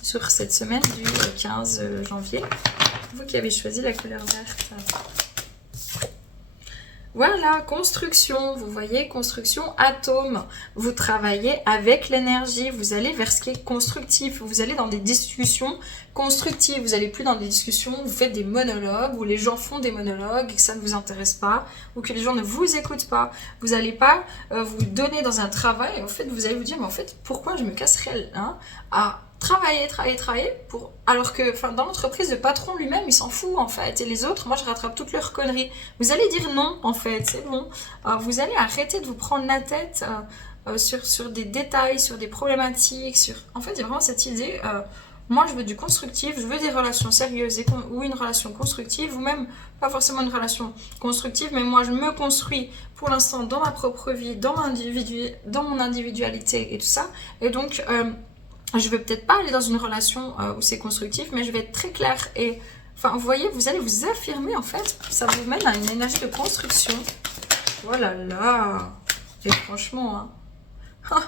sur cette semaine du 15 janvier. Vous qui avez choisi la couleur verte. Voilà, construction, vous voyez, construction, atome. Vous travaillez avec l'énergie, vous allez vers ce qui est constructif. Vous allez dans des discussions constructives. Vous n'allez plus dans des discussions où vous faites des monologues, où les gens font des monologues et que ça ne vous intéresse pas, ou que les gens ne vous écoutent pas. Vous n'allez pas vous donner dans un travail et en fait, vous allez vous dire, mais en fait, pourquoi je me casserais à travailler pour... Alors que dans l'entreprise, le patron lui-même, il s'en fout en fait. Et les autres, moi je rattrape toutes leurs conneries. Vous allez dire non en fait, c'est bon. Vous allez arrêter de vous prendre la tête sur des détails, sur des problématiques, En fait, il y a vraiment cette idée, moi je veux du constructif, je veux des relations sérieuses ou une relation constructive, ou même pas forcément une relation constructive, mais moi je me construis pour l'instant dans ma propre vie, dans mon individualité et tout ça, et donc je vais peut-être pas aller dans une relation où c'est constructif, mais je vais être très claire et... Enfin, vous voyez, vous allez vous affirmer, en fait. Ça vous mène à une énergie de construction. Oh là là. Et franchement, hein. Ah,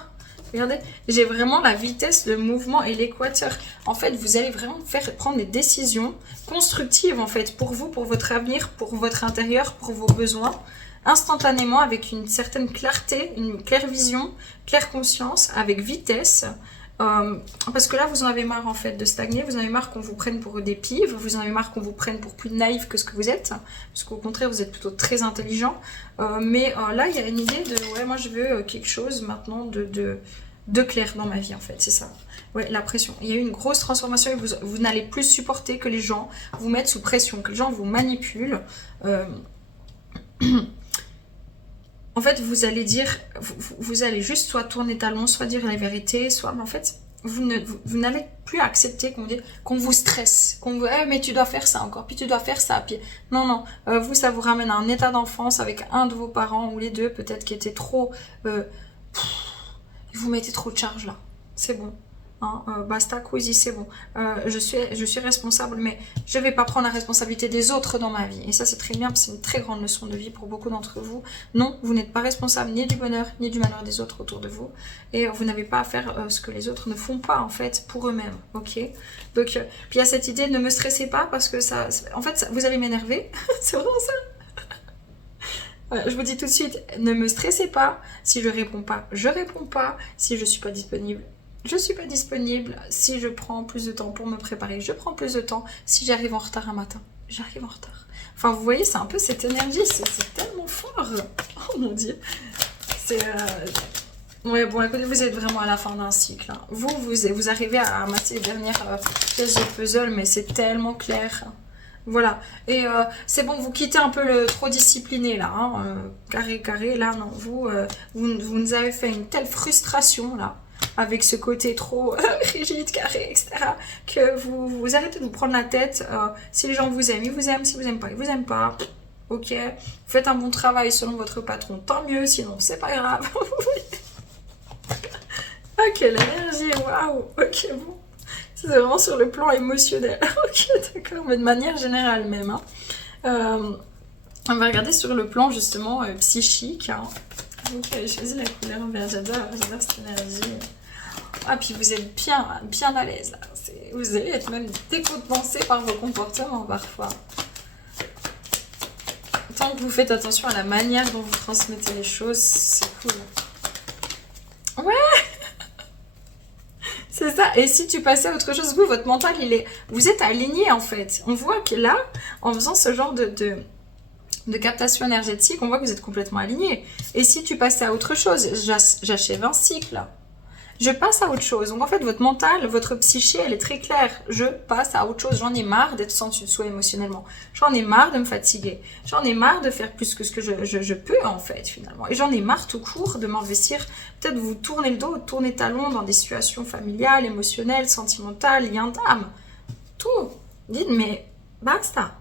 regardez, j'ai vraiment la vitesse, le mouvement et l'équateur. En fait, vous allez vraiment prendre des décisions constructives, en fait, pour vous, pour votre avenir, pour votre intérieur, pour vos besoins, instantanément, avec une certaine clarté, une claire vision, claire conscience, avec vitesse. Parce que là, vous en avez marre en fait de stagner, vous en avez marre qu'on vous prenne pour des pives, vous en avez marre qu'on vous prenne pour plus naïf que ce que vous êtes, parce qu'au contraire, vous êtes plutôt très intelligent. Mais là, il y a une idée de, ouais, moi je veux quelque chose maintenant de clair dans ma vie en fait, c'est ça. Ouais, la pression. Il y a eu une grosse transformation et vous n'allez plus supporter que les gens vous mettent sous pression, que les gens vous manipulent. En fait, vous allez dire, vous allez juste soit tourner talon, soit dire la vérité, soit... Mais en fait, vous n'allez plus accepter qu'on vous stresse, qu'on vous... mais tu dois faire ça encore, puis tu dois faire ça, puis... Non, non, vous, ça vous ramène à un état d'enfance avec un de vos parents, ou les deux, peut-être, qui étaient trop... vous mettez trop de charge, là. C'est bon. Hein, basta, cosy, c'est bon. Je suis responsable, mais je ne vais pas prendre la responsabilité des autres dans ma vie. Et ça, c'est très bien, c'est une très grande leçon de vie pour beaucoup d'entre vous. Non, vous n'êtes pas responsable ni du bonheur, ni du malheur des autres autour de vous. Et vous n'avez pas à faire ce que les autres ne font pas, en fait, pour eux-mêmes. Ok. Donc, puis il y a cette idée, ne me stressez pas, parce que ça... En fait, vous allez m'énerver. C'est vraiment ça. Voilà, je vous dis tout de suite, ne me stressez pas. Si je réponds pas, je réponds pas. Si je suis pas disponible, je suis pas disponible. Si je prends plus de temps pour me préparer, je prends plus de temps. Si j'arrive en retard un matin, j'arrive en retard. Enfin, vous voyez, c'est un peu cette énergie, c'est tellement fort. Oh mon Dieu. C'est... Ouais, bon, écoutez, vous êtes vraiment à la fin d'un cycle. Hein. Vous arrivez à amasser les dernières pièces de puzzle, mais c'est tellement clair. Voilà. Et c'est bon, vous quittez un peu le trop discipliné, là. Hein. Carré, là, non. Vous nous avez fait une telle frustration, là, avec ce côté trop rigide, carré, etc., que vous arrêtez de vous prendre la tête. Si les gens vous aiment, ils vous aiment. Si vous aiment pas, ils vous aiment pas. Ok. Faites un bon travail selon votre patron, tant mieux. Sinon, c'est pas grave. Ok, l'énergie, waouh. Ok, bon. C'est vraiment sur le plan émotionnel. Ok, d'accord, mais de manière générale même. Hein. On va regarder sur le plan justement psychique. Hein. Donc, j'ai choisi la couleur vert. J'adore cette énergie. Ah, puis vous êtes bien à l'aise là. Vous allez être même décompensé par vos comportements parfois. Tant que vous faites attention à la manière dont vous transmettez les choses, c'est cool. Ouais. C'est ça. Et si tu passais à autre chose, votre mental, vous êtes aligné en fait. On voit que là, en faisant ce genre de captation énergétique, on voit que vous êtes complètement aligné. Et si tu passais à autre chose, j'achève un cycle. Je passe à autre chose. Donc en fait, votre mental, votre psyché, elle est très claire. Je passe à autre chose. J'en ai marre d'être sans soi émotionnellement. J'en ai marre de me fatiguer. J'en ai marre de faire plus que ce que je peux en fait finalement. Et j'en ai marre tout court de m'investir. Peut-être vous tournez le dos, tournez talon dans des situations familiales, émotionnelles, sentimentales, liens d'âme. Tout. Dites mais basta.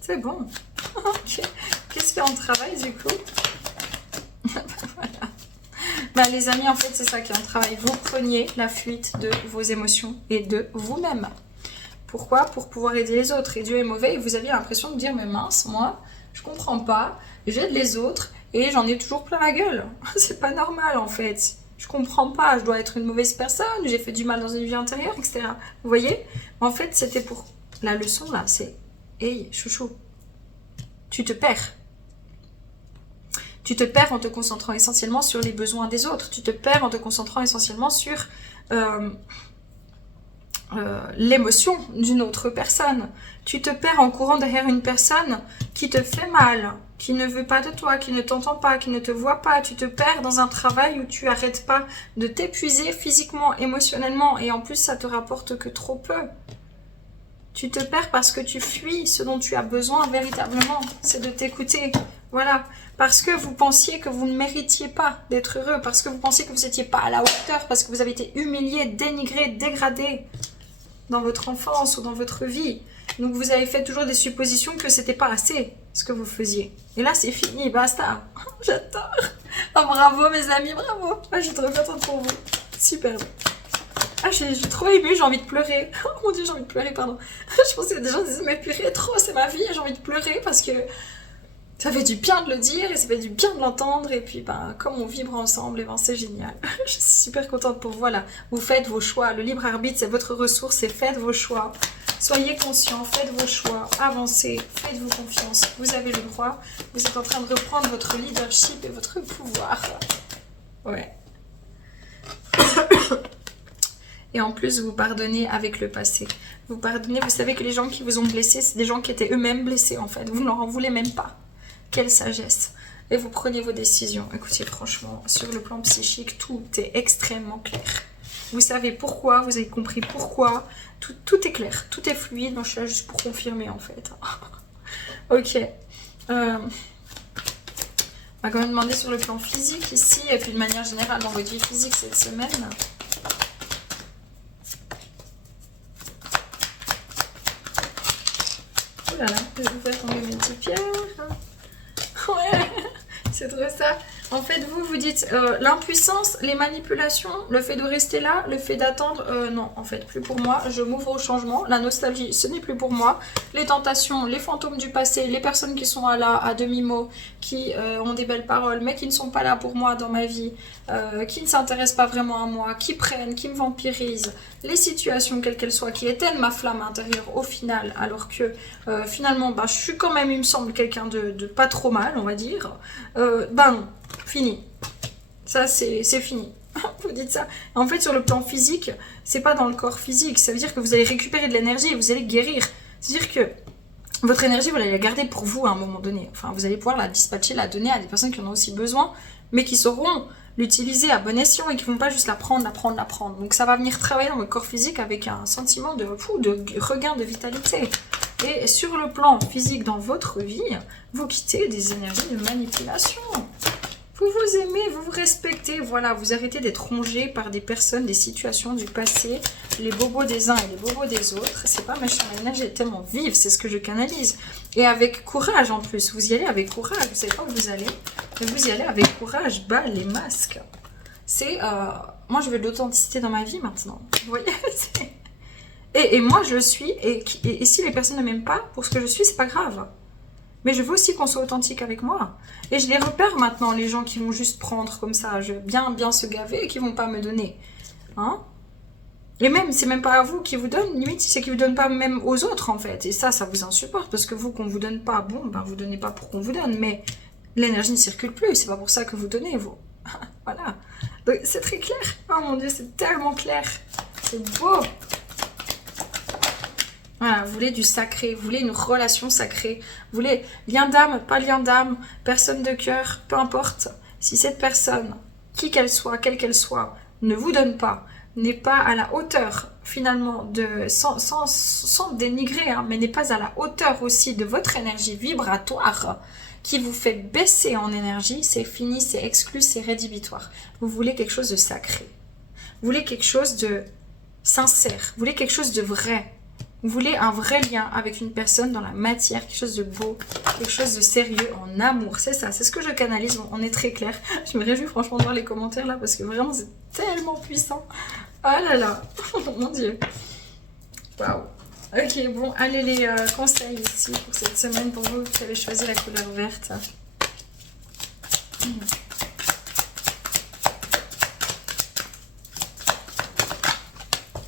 C'est bon. Okay. Qu'est-ce qu'il y a en travail du coup? Voilà. Bah, les amis, en fait, c'est ça qui est en travail. Vous preniez la fuite de vos émotions et de vous-même. Pourquoi? Pour pouvoir aider les autres. Et Dieu est mauvais et vous aviez l'impression de dire, mais mince, moi, je comprends pas, j'aide les autres et j'en ai toujours plein la gueule. C'est pas normal, en fait. Je comprends pas, je dois être une mauvaise personne, j'ai fait du mal dans une vie antérieure, etc. Vous voyez? En fait, c'était pour... La leçon, là, c'est, hey, chouchou, tu te perds. Tu te perds en te concentrant essentiellement sur les besoins des autres. Tu te perds en te concentrant essentiellement sur l'émotion d'une autre personne. Tu te perds en courant derrière une personne qui te fait mal, qui ne veut pas de toi, qui ne t'entend pas, qui ne te voit pas. Tu te perds dans un travail où tu n'arrêtes pas de t'épuiser physiquement, émotionnellement, et en plus ça te rapporte que trop peu. Tu te perds parce que tu fuis ce dont tu as besoin véritablement, c'est de t'écouter. Voilà, parce que vous pensiez que vous ne méritiez pas d'être heureux, parce que vous pensiez que vous n'étiez pas à la hauteur, parce que vous avez été humilié, dénigré, dégradé dans votre enfance ou dans votre vie. Donc vous avez fait toujours des suppositions que c'était pas assez ce que vous faisiez. Et là c'est fini, basta. J'adore. Oh, bravo mes amis, bravo. Ah, je suis trop contente pour vous. Superbe. Ah, j'ai trop émue, j'ai envie de pleurer. Oh mon dieu, j'ai envie de pleurer, pardon. Je pensais que des gens disaient, mais purée, trop, c'est ma vie, j'ai envie de pleurer parce que ça fait du bien de le dire et ça fait du bien de l'entendre. Et puis, ben, comme on vibre ensemble, et ben, c'est génial. Je suis super contente pour vous. Voilà, vous faites vos choix. Le libre arbitre, c'est votre ressource et faites vos choix. Soyez conscients, faites vos choix, avancez, faites-vous confiance. Vous avez le droit. Vous êtes en train de reprendre votre leadership et votre pouvoir. Ouais. Et en plus, vous pardonnez avec le passé. Vous pardonnez, vous savez que les gens qui vous ont blessé, c'est des gens qui étaient eux-mêmes blessés en fait. Vous ne leur en voulez même pas. Quelle sagesse. Et vous prenez vos décisions. Écoutez, franchement, sur le plan psychique, tout est extrêmement clair. Vous savez pourquoi, vous avez compris pourquoi. Tout est clair, tout est fluide. Donc je suis là juste pour confirmer en fait. Ok. On va quand même demander sur le plan physique ici, et puis de manière générale dans votre vie physique cette semaine. Oh là là, je vais vous faire tomber mes petites pierres. Ouais, c'est trop ça. En fait, vous dites l'impuissance, les manipulations, le fait de rester là, le fait d'attendre, non, en fait, plus pour moi. Je m'ouvre au changement. La nostalgie, ce n'est plus pour moi. Les tentations, les fantômes du passé, les personnes qui sont là à demi-mot, qui ont des belles paroles, mais qui ne sont pas là pour moi dans ma vie, qui ne s'intéressent pas vraiment à moi, qui prennent, qui me vampirisent, les situations, quelles qu'elles soient, qui éteignent ma flamme intérieure au final, alors que finalement, bah, je suis quand même, il me semble, quelqu'un de pas trop mal, on va dire. Non. Fini. Ça, c'est fini. Vous dites ça. En fait, sur le plan physique, c'est pas dans le corps physique. Ça veut dire que vous allez récupérer de l'énergie et vous allez guérir. C'est-à-dire que votre énergie, vous allez la garder pour vous à un moment donné. Enfin, vous allez pouvoir la dispatcher, la donner à des personnes qui en ont aussi besoin, mais qui sauront l'utiliser à bon escient et qui vont pas juste la prendre. Donc, ça va venir travailler dans votre corps physique avec un sentiment de regain de vitalité. Et sur le plan physique dans votre vie, vous quittez des énergies de manipulation. Vous vous aimez, vous vous respectez, voilà, vous arrêtez d'être rongé par des personnes, des situations du passé, les bobos des uns et les bobos des autres. C'est pas méchant, l'énergie est tellement vive, c'est ce que je canalise. Et avec courage en plus, vous y allez avec courage, vous savez pas où vous allez, mais vous y allez avec courage, bas les masques. C'est, moi je veux de l'authenticité dans ma vie maintenant, vous voyez. Et moi je le suis, et si les personnes ne m'aiment pas pour ce que je suis, c'est pas grave. Mais je veux aussi qu'on soit authentique avec moi. Et je les repère maintenant, les gens qui vont juste prendre comme ça, bien se gaver et qui vont pas me donner. Hein? Et même, c'est même pas à vous qui vous donne, limite, c'est qu'ils vous donnent pas même aux autres, en fait. Et ça vous insupporte, parce que vous, qu'on vous donne pas, bon, ben, vous donnez pas pour qu'on vous donne, mais l'énergie ne circule plus, c'est pas pour ça que vous donnez, vous. Voilà. Donc, c'est très clair. Oh mon Dieu, c'est tellement clair. C'est beau. Voilà, vous voulez du sacré, vous voulez une relation sacrée, vous voulez lien d'âme, pas lien d'âme, personne de cœur, peu importe. Si cette personne, qui qu'elle soit, quelle qu'elle soit, ne vous donne pas, n'est pas à la hauteur finalement, sans dénigrer, hein, mais n'est pas à la hauteur aussi de votre énergie vibratoire qui vous fait baisser en énergie, c'est fini, c'est exclu, c'est rédhibitoire. Vous voulez quelque chose de sacré, vous voulez quelque chose de sincère, vous voulez quelque chose de vrai. Vous voulez un vrai lien avec une personne dans la matière, quelque chose de beau, quelque chose de sérieux, en amour. C'est ça, c'est ce que je canalise, on est très clair. Je me réjouis franchement de voir les commentaires là, parce que vraiment c'est tellement puissant. Ah là là, oh mon Dieu. Waouh. Ok, bon, allez les conseils ici pour cette semaine pour vous qui avez choisi la couleur verte.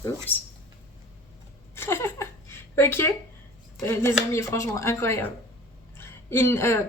Oups. Ok, les amis, franchement, incroyable.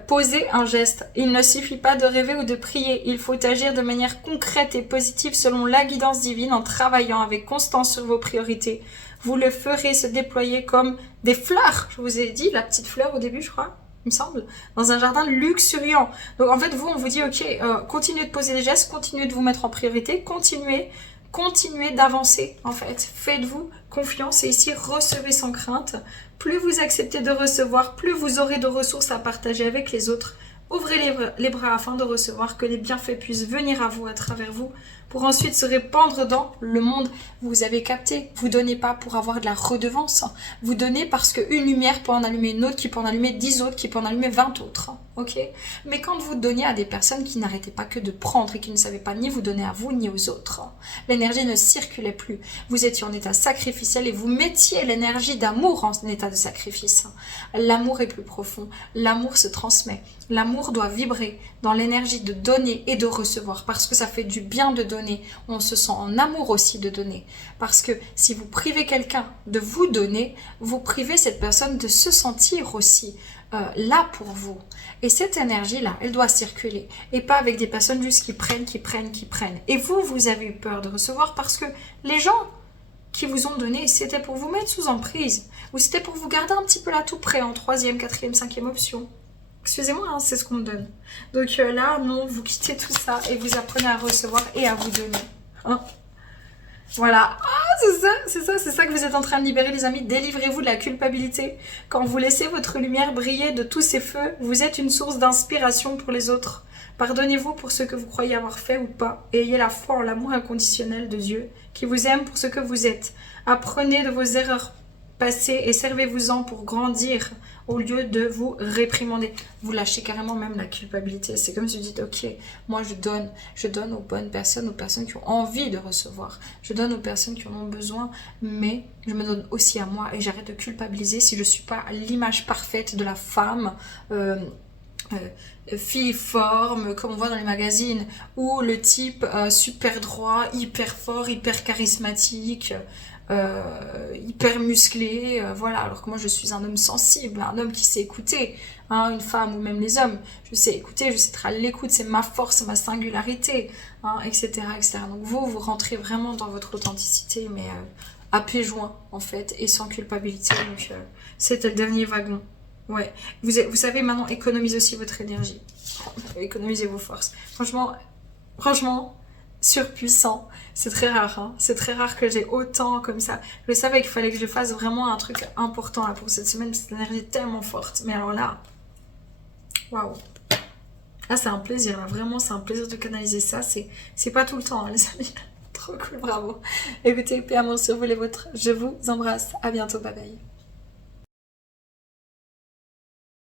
Poser un geste. Il ne suffit pas de rêver ou de prier. Il faut agir de manière concrète et positive selon la guidance divine en travaillant avec constance sur vos priorités. Vous le ferez se déployer comme des fleurs. Je vous ai dit, la petite fleur au début, je crois, il me semble, dans un jardin luxuriant. Donc en fait, vous, on vous dit, ok, continuez de poser des gestes, continuez de vous mettre en priorité, continuez d'avancer, en fait. Faites-vous confiance et ici, recevez sans crainte. Plus vous acceptez de recevoir, plus vous aurez de ressources à partager avec les autres. Ouvrez les bras afin de recevoir, que les bienfaits puissent venir à vous à travers vous, pour ensuite se répandre dans le monde. Vous avez capté, vous donnez pas pour avoir de la redevance, vous donnez parce qu'une lumière peut en allumer une autre, qui peut en allumer 10 autres, qui peut en allumer 20 autres, ok? Mais quand vous donnez à des personnes qui n'arrêtaient pas que de prendre et qui ne savaient pas ni vous donner à vous ni aux autres, l'énergie ne circulait plus, vous étiez en état sacrificiel et vous mettiez l'énergie d'amour en état de sacrifice. L'amour est plus profond, l'amour se transmet, l'amour doit vibrer dans l'énergie de donner et de recevoir, parce que ça fait du bien de donner, on se sent en amour aussi de donner, parce que si vous privez quelqu'un de vous donner, vous privez cette personne de se sentir aussi là pour vous. Et cette énergie-là, elle doit circuler, et pas avec des personnes juste qui prennent. Et vous avez eu peur de recevoir parce que les gens qui vous ont donné, c'était pour vous mettre sous emprise, ou c'était pour vous garder un petit peu là tout près en 3e, 4e, 5e option. Excusez-moi, hein, c'est ce qu'on me donne. Donc là, non, vous quittez tout ça et vous apprenez à recevoir et à vous donner. Hein, voilà. Ah, c'est ça que vous êtes en train de libérer, les amis. Délivrez-vous de la culpabilité. Quand vous laissez votre lumière briller de tous ces feux, vous êtes une source d'inspiration pour les autres. Pardonnez-vous pour ce que vous croyez avoir fait ou pas. Et ayez la foi en l'amour inconditionnel de Dieu, qui vous aime pour ce que vous êtes. Apprenez de vos erreurs passées et servez-vous-en pour grandir, au lieu de vous réprimander. Vous lâchez carrément même la culpabilité. C'est comme si vous dites, ok, moi je donne aux bonnes personnes, aux personnes qui ont envie de recevoir. Je donne aux personnes qui en ont besoin, mais je me donne aussi à moi et j'arrête de culpabiliser si je ne suis pas l'image parfaite de la femme filiforme, comme on voit dans les magazines, ou le type super droit, hyper fort, hyper charismatique, hyper musclé, voilà, alors que moi je suis un homme sensible, un homme qui sait écouter, hein, une femme ou même les hommes, je sais écouter, je sais être à l'écoute, c'est ma force, c'est ma singularité, hein, etc., etc. Donc vous rentrez vraiment dans votre authenticité, mais à pieds joints en fait, et sans culpabilité, donc c'était le dernier wagon. Ouais, vous savez maintenant, économisez aussi votre énergie, économisez vos forces, franchement, surpuissant. C'est très rare, hein. C'est très rare que j'ai autant comme ça. Je savais qu'il fallait que je fasse vraiment un truc important là pour cette semaine, cette énergie est tellement forte. Mais alors là, waouh. Ah, c'est un plaisir là, vraiment, c'est un plaisir de canaliser ça. C'est pas tout le temps, hein, les amis. Trop cool, bravo. Écoutez, paix, amour sur vous les vôtres. Je vous embrasse. À bientôt, bye bye.